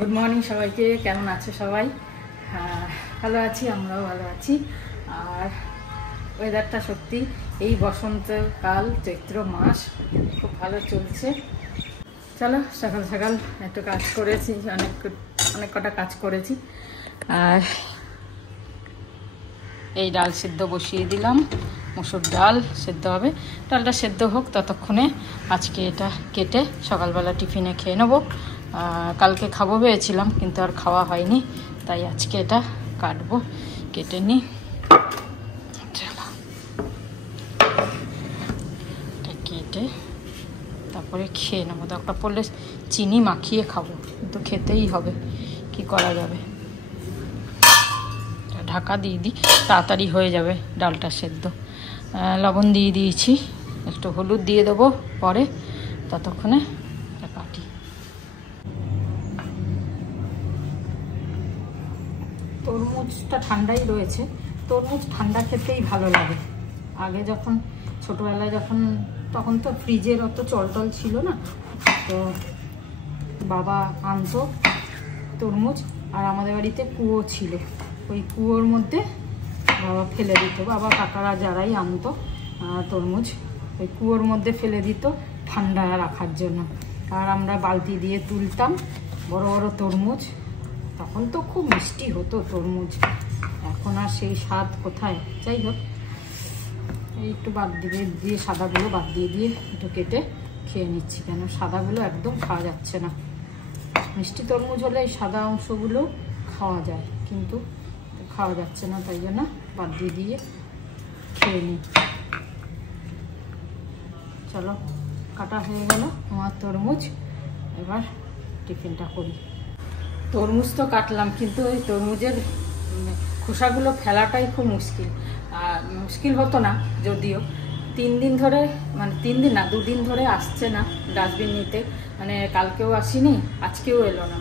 Good morning সবাইকে। কেমন আছে সবাই? ভালো আছি, আমরাও ভালো আছি। আর ওয়েদারটা সত্যি এই বসন্তকাল চৈত্র মাস খুব ভালো চলছে। চলো সকাল সকাল একটু কাজ করেছি, অনেক কটা কাজ করেছি। আর এই ডাল সেদ্ধ বসিয়ে দিলাম, মসুর ডাল সেদ্ধ হবে। ডালটা সেদ্ধ হোক ততক্ষণে আজকে এটা কেটে সকালবেলা টিফিনে খেয়ে নেবো। কালকে খাবো ভেবেছিলাম কিন্তু আর খাওয়া হয়নি, তাই আজকে এটা কাটবো, কেটে নিই। চলো এটা কেটে তারপরে খেয়ে নেবো। দরকার পড়লে চিনি মাখিয়ে খাবো, কিন্তু খেতেই হবে, কি করা যাবে। ঢাকা দিয়ে দিই, তাড়াতাড়ি হয়ে যাবে ডালটা সেদ্ধ। লবণ দিয়ে দিয়েছি, একটু হলুদ দিয়ে দেবো পরে, ততক্ষণে কাটি। তরমুজটা ঠান্ডাই রয়েছে, তরমুজ ঠান্ডা খেতেই ভালো লাগে। আগে যখন ছোটোবেলায় তখন তো ফ্রিজের অত চলটল ছিল না, তো বাবা আনতো তরমুজ, আর আমাদের বাড়িতে কুয়ো ছিল, ওই কুয়োর মধ্যে বাবা ফেলে দিত। বাবা কাকারা যারাই আনতো তরমুজ ওই কুয়োর মধ্যে ফেলে দিত ঠান্ডা রাখার জন্য, আর আমরা বালতি দিয়ে তুলতাম বড় বড় তরমুজ। তখন তো খুব মিষ্টি হতো তরমুজ, এখন আর সেই স্বাদ কোথায়। যাই হোক, এই একটু বাদ দিয়ে সাদাগুলো বাদ দিয়ে একটু কেটে খেয়ে নিচ্ছি, কেন সাদাগুলো একদম খাওয়া যাচ্ছে না। মিষ্টি তরমুজ হলে এই সাদা অংশগুলো খাওয়া যায়, কিন্তু খাওয়া যাচ্ছে না, তাই জন্য বাদ দিয়ে খেয়ে নিই। চলো কাটা হয়ে গেল আমার তরমুজ, এবার টিফিনটা করি। তরমুজ তো কাটলাম, কিন্তু ওই তরমুজের খোসাগুলো ফেলাটাই খুব মুশকিল হতো না, যদিও 3 দিন ধরে, মানে 3 দিন না 2 দিন ধরে আসছে না ডাস্টবিন নিতে। মানে কালকেও আসেনি, আজকেও এলো না।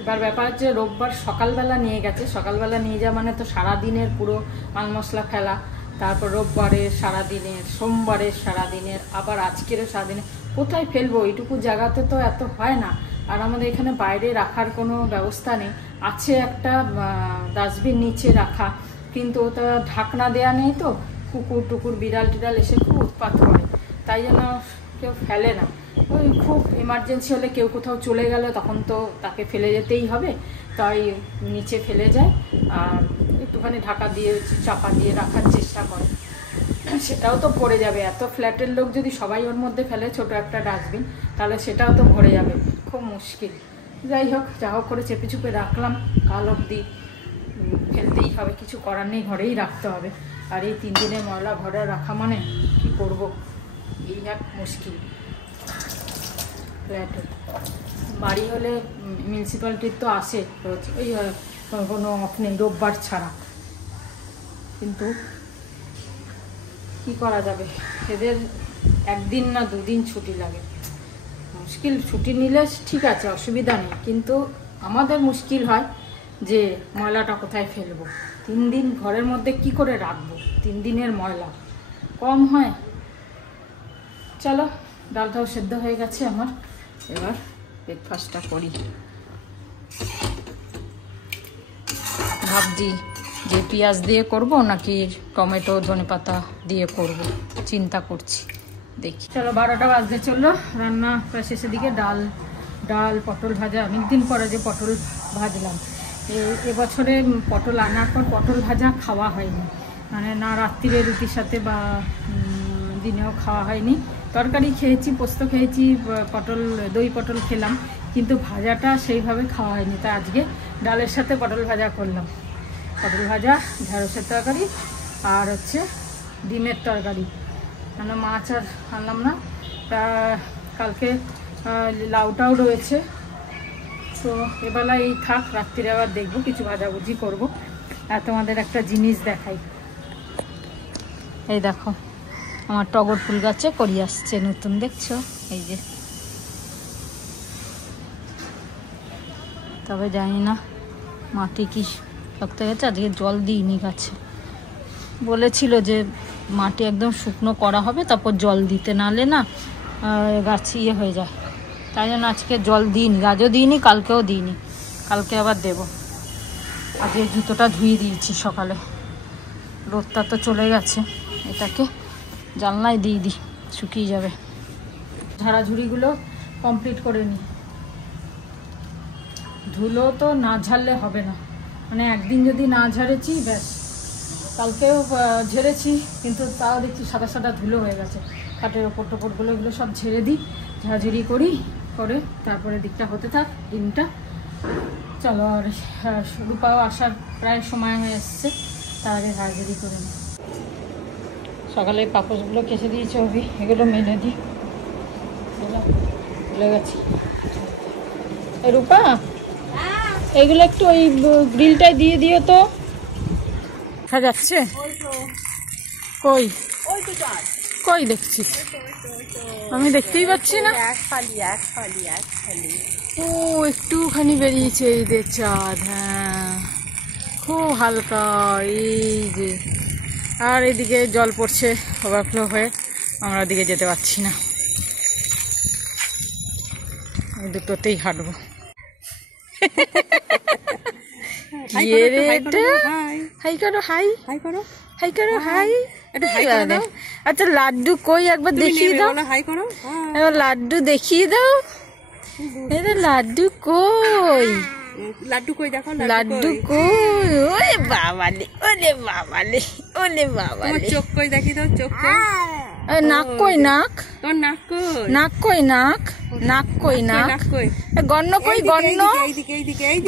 এবার ব্যাপার হচ্ছে রোববার সকালবেলা নিয়ে গেছে, সকালবেলা নিয়ে যাওয়া মানে তো সারাদিনের পুরো মাল মশলা ফেলা, তারপর রোববারের সারাদিনের, সোমবারের সারাদিনের, আবার আজকেরও সারাদিনের, কোথায় ফেলবো? এইটুকু জায়গাতে তো এত হয় না। আর আমাদের এখানে বাইরে রাখার কোনো ব্যবস্থা নেই। আছে একটা ডাস্টবিন নিচে রাখা, কিন্তু ওটা ঢাকনা দেয়া নেই, তো কুকুর টুকুর বিড়াল টিড়াল এসে খুব উৎপাত করে, তাই জন্য কেউ ফেলে না। ওই খুব এমার্জেন্সি হলে কেউ কোথাও চলে গেলে তখন তো তাকে ফেলে যেতেই হবে, তাই নিচে ফেলে যায়, আর একটুখানি ঢাকা দিয়ে চাপা দিয়ে রাখার চেষ্টা করে। সেটাও তো ভরে যাবে, এত ফ্ল্যাটের লোক যদি সবাই ওর মধ্যে ফেলে ছোট একটা ডাস্টবিন, তাহলে সেটাও তো ভরে যাবে, খুব মুশকিল। যাই হোক, যা হোক করে চেপে চুপে রাখলাম, কাল অবধি ফেলতেই হবে, কিছু করার নেই, ঘরেই রাখতে হবে। আর এই 3 দিনের ময়লা ঘরে রাখা মানে কি করব, এই এক মুশকিল। ফ্ল্যাটে বাড়ি হলে মিউনিসিপ্যালিটির তো আসে রোজ, ওই কোনো অফ নেই রোববার ছাড়া, কিন্তু কি করা যাবে, এদের 1 দিন না 2 দিন ছুটি লাগে, মুশকিল। ছুটি নিলে ঠিক আছে, অসুবিধা নেই, কিন্তু আমাদের মুশকিল হয় যে ময়লাটা কোথায় ফেলবো। 3 দিন ঘরের মধ্যে কি করে রাখবো? 3 দিনের ময়লা কম হয়? চলো, ডালটাও সেদ্ধ হয়ে গেছে আমার, এবার ব্রেকফাস্টটা করি। ভাবছি যে পেঁয়াজ দিয়ে করব নাকি টমেটো ধনেপাতা দিয়ে করব, চিন্তা করছি, দেখি। চলো 12টা বাজতে চললো, রান্না প্রায় শেষের দিকে। ডাল পটল ভাজা, অনেকদিন পরে যে পটল ভাজলাম। এবছরে পটল আনার পর পটল ভাজা খাওয়া হয়নি, মানে না রাত্রিরে রুটির সাথে বা দিনেও খাওয়া হয়নি। তরকারি খেয়েছি, পোস্ত খেয়েছি, দই পটল খেলাম, কিন্তু ভাজাটা সেইভাবে খাওয়া হয়নি। তাই আজকে ডালের সাথে পটল ভাজা করলাম। পটল ভাজা, ঢেঁড়সের তরকারি, আর হচ্ছে ডিমের তরকারি। কেন মাছ আর আনলাম না, তা কালকে লাউটাও রয়েছে, তো এবেলা এই থাক, রাত্রিরে আবার দেখবো কিছু ভাজাভুজি করবো। আর তোমাদের একটা জিনিস দেখাই, এই দেখো আমার টগর ফুল গাছে করি আসছে নতুন, দেখছো? এই যে, তবে জানি না মাটি কি শক্ত গেছে, আজকে জল দিইনি গাছে। বলেছিল যে মাটি একদম শুকনো করা হবে, তারপর জল দিতে, নাহলে না গাছ হয়ে যায়, তাই জন্য আজকে জল দিইনি, আজও দিইনি, কালকেও দিইনি, কালকে আবার দেব। আজকে জুতোটা ধুয়ে দিয়েছি সকালে, রোদটা তো চলে গেছে, এটাকে জানলায় দিয়ে দিই, শুকিয়ে যাবে। ঝাড়াঝুড়িগুলো কমপ্লিট করে নিই, ধুলো তো না ঝাড়লে হবে না, মানে একদিন যদি না ঝাড়েছি ব্যাস। কালকেও ঝেড়েছি কিন্তু তাও দেখছি সাদা সাদা ধুলো হয়ে গেছে। কাঠের ওপর টোপরগুলো এগুলো সব ঝেড়ে দিই, ঝাড়ঝুড়ি করি, করে তারপরে দিকটা হতে থাক দিনটা। চলো, আর রূপাও আসার প্রায় সময় হয়ে এসছে, তার আগে ঝাড়ঝুড়ি করে নিই। সকালে পাপোশগুলো কেচে দিয়েছে অভি, এগুলো মেলে দিই, ভুলে গেছি। রূপা এগুলো একটু ওই গ্রিলটায় দিয়ে দিও তো। দেখা যাচ্ছে কই? কই দেখছি? আমি দেখতেই পাচ্ছি না। ও একটুখানি বেরিয়েছে, এই যে চাঁদ, হ্যাঁ খুব হালকা, এই যে। আর এদিকে জল পড়ছে ওভারফ্লো হয়ে, আমরা ওদিকে যেতে পারছি না, দুটোতেই হাঁটবো। হাই করো, হাই হাই করো, হাই করো, হাই। আচ্ছা লাড্ডু কই একবার দেখিয়ে দাও, এবার লাড্ডু দেখিয়ে দাও। এটা লাড্ডু কই? লাড্ডু কই দেখো, লাড্ডু কই? ওরে বাবালে, ওরে বাবালে, ওরে বাবালে। চোখ কই দেখি দাও, চোখ কই? নাক কই? নাক তোর নাক কই? নাক কই? নাক নাক কই? নাক কই? গন্ন কই? গন্ন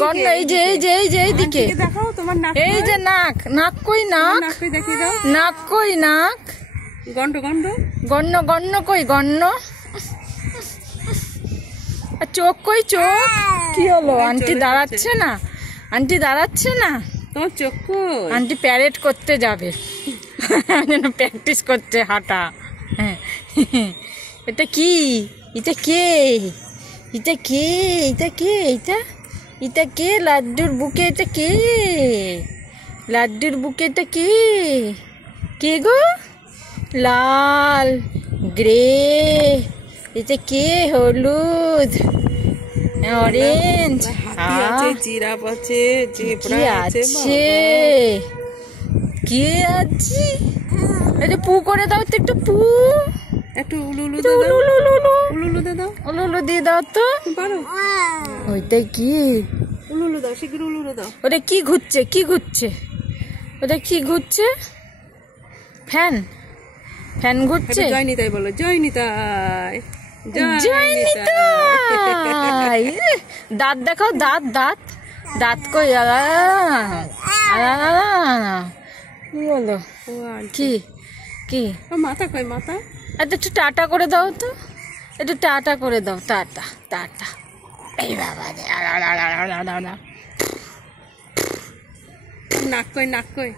গন্ন এই যে, এই যে, এই যে, এইদিকে দেখাও তোমার নাক। এই যে নাক, নাক কই? নাক নাক কই দেখি দাও, নাক কই? নাক গন্ড গন্ড গন্ন গন্ন কই? গন্ন। চোখ কই? চোখ কি হলো? আন্টি দাঁড়াচ্ছে না, আন্টি দাঁড়াচ্ছে না। তোমার চোখ কই? আন্টি প্যারেড করতে যাবে, যেন প্র্যাকটিস করতে হাঁটা। হ্যাঁ, এটা কি? এটা কে? এটা কে? এটা কে? এটা এটা কে? লাড্ডুর বুকে এটা কে? লাড্ডুর বুকে এটা কে? কে গো? লাল, গ্রে, এটা কে? হলুদ, অরেঞ্জ, জিরাফ আছে, জেব্রা আছে, কে আছে? এটা পু করে দাও তো, একটু পু, একটু উলুলু দাও, উলুলু দাও, উলুলু দিয়ে দাও তো পারো। ওইটা কি? উলুলু দাও, শিগগির উলুলু দাও। ওটা কি ঘুরছে? কি ঘুরছে? ওটা কি ঘুরছে? ফ্যান, ফ্যান ঘুরছে। জয়নিতাই বলো, জয়নিতাই, জয়নিতাই। দাঁত দেখাও, দাঁত, দাঁত, দাঁত কই? কি বলো? কি কি? মাথা কই? মাথা একটু টাটা করে দাও তো, একটু টাটা করে দাও, টাটা টাটা। এই বাবা, নাক কই? নাক কই?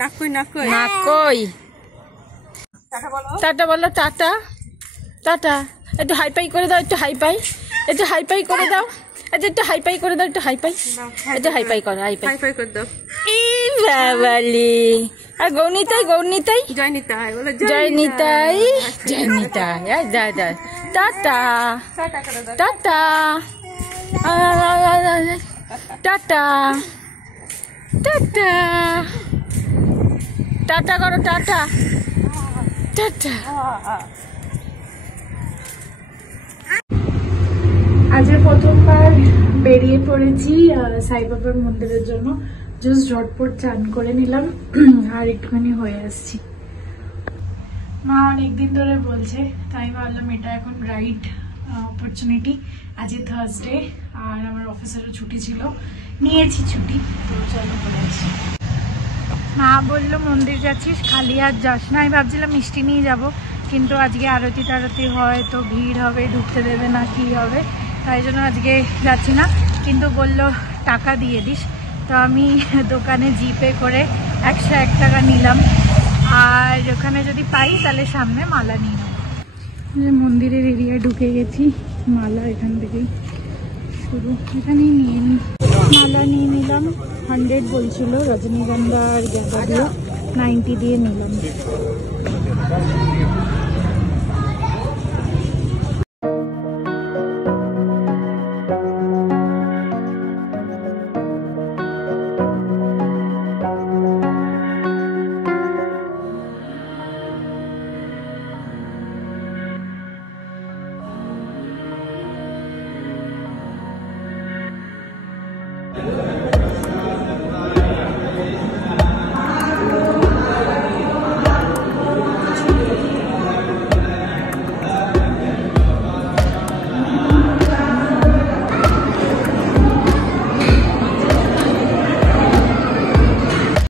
নাক কই? নাক কই? নাক কই? টাটা বলো, টাটা টাটা। একটু হাইপাই করে দাও, একটু হাইপাই, একটু হাইপাই করে দাও, একটু হাইপাই করে দাও, একটু হাইপাই, একটু হাইপাই করো, হাইপাই করে দাও। এই বাবালি। আর গৌনিতাই, গৌনিতাই, জয়নিতাই বলো, জয়নিতাই, জয়নিতাই। Tata tata tata tata tata করো, টাটা টাটা। আজকে প্রথমবার বেরিয়ে পড়েছি সাইবাবার মন্দিরের জন্য। জাস্ট ঝটপট চান করে নিলাম আর একটুখানি হয়ে আসছি। মা অনেকদিন ধরে বলছে, তাই ভাবলাম এটা এখন রাইট অপরচুনিটি। আজকে থার্সডে আর আমার অফিসেরও ছুটি ছিল, নিয়েছি ছুটি, তো চলো বলেছি। মা বললো মন্দির যাচ্ছিস, খালি হাত যাস না। আমি ভাবছিলাম মিষ্টি নিয়ে যাব, কিন্তু আজকে আরতি টারতি হয় তো ভিড় হবে, ঢুকতে দেবে না, কি হবে, তাই জন্য আজকে যাচ্ছি না। কিন্তু বললো টাকা দিয়ে দিস, তো আমি দোকানে জিপে করে 101 টাকা নিলাম, আর ওখানে যদি পাই তাহলে সামনে মালা নিয়ে নেব। মন্দিরের এরিয়া ঢুকে গেছি, মালা এখান থেকেই শুরু, এখানেই নিয়ে নিই। মালা নিয়ে নিলাম, 100 বলছিল, রজনীগন্ধা আর গাঁদা দিয়ে 90 দিয়ে নিলাম।